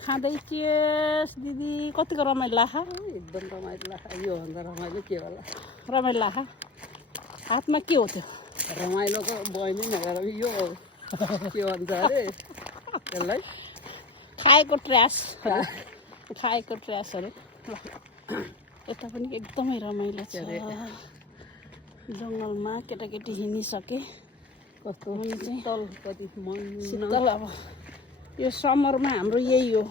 खाँदै थिएस दिदी कतिको रमाइलो लाखा एकदम रमाइलो लाखा यो भन्दा रमाइलो के होला रमाइलो लाखा हातमा के हो त्यो रमाइलोको बहिनी नगएर यो के भन्छ अरे त्यसलाई खाएको ट्र्यास अरे ल यता पनि एकदमै रमाइलो छ जङ्गलमा केटाकेटी हिँडिसके कस्तो अनि चाहिँ शीतल कति मन शीतल अब यो समरमा हाम्रो यही हो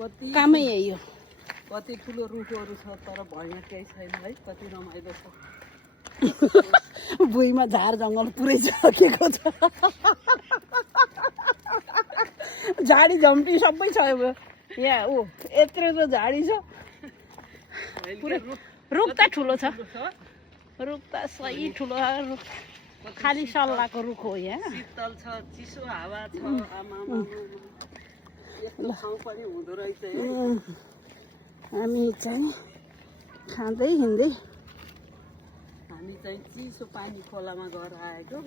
कति कामै यही हो कति ठुलो रुखहरू छ तर भुइँमा केही छैन है कति रमाइलो छ भुइँमा झार जङ्गल पुरै सकेको छ झाडी झम्पी सबै छ अब यहाँ ऊ यत्रो झाडी छ पुरै रुख त ठुलो छ रुख त सही ठुलो रुख खाली सल्लाहको रुख हो यहाँ शीतल छ चिसो हावा छ आमा यस्तो ठाउँ पनि हुँदो रहेछ हामी चाहिँ खाँदै हिँड्दै हामी चाहिँ चिसो पानी खोलामा गएर आएको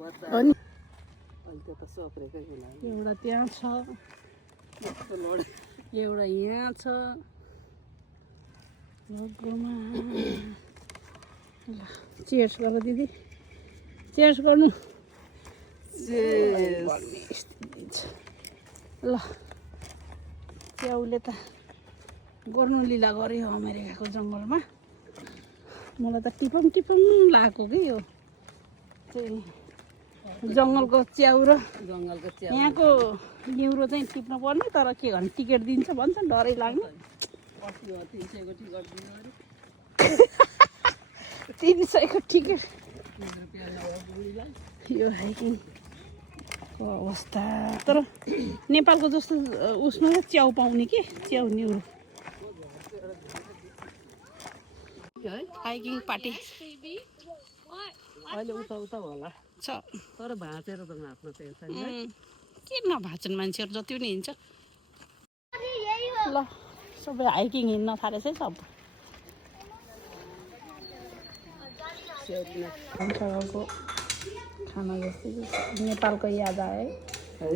बच्चा अनि अहिले त सप्रेकै होला एउटा त्यहाँ छ एउटा यहाँ छ चेयर्स गर दिदी चेयर्स गर्नु ल च्याउले त गर्नु लीला गर्यो अमेरिकाको जङ्गलमा मलाई त टिपङ लागेको कि यो चाहिँ जङ्गलको च्याउ र जङ्गलको यहाँको न्युरो चाहिँ टिप्नु पर्ने तर के गर्ने टिकट दिन्छ भन्छ डरै लाग्ने 300 को टिकट दिनु अरे 300 को टिकट यो हाइकिङको अवस्था तर नेपालको जस्तो उसमा च्याउ पाउने कि च्याउ न्युरो हाइकिङ पार्टी अहिले उता होला छ तर भाँचेर त आफ्नो चाहिँ छैन के नभाँचन मान्छेहरू जति पनि हिँड्छ ल सबै हाइकिङ हिँड्न थालेछ है सब भान्साघरको खाना जस्तै नेपालको याद आयो है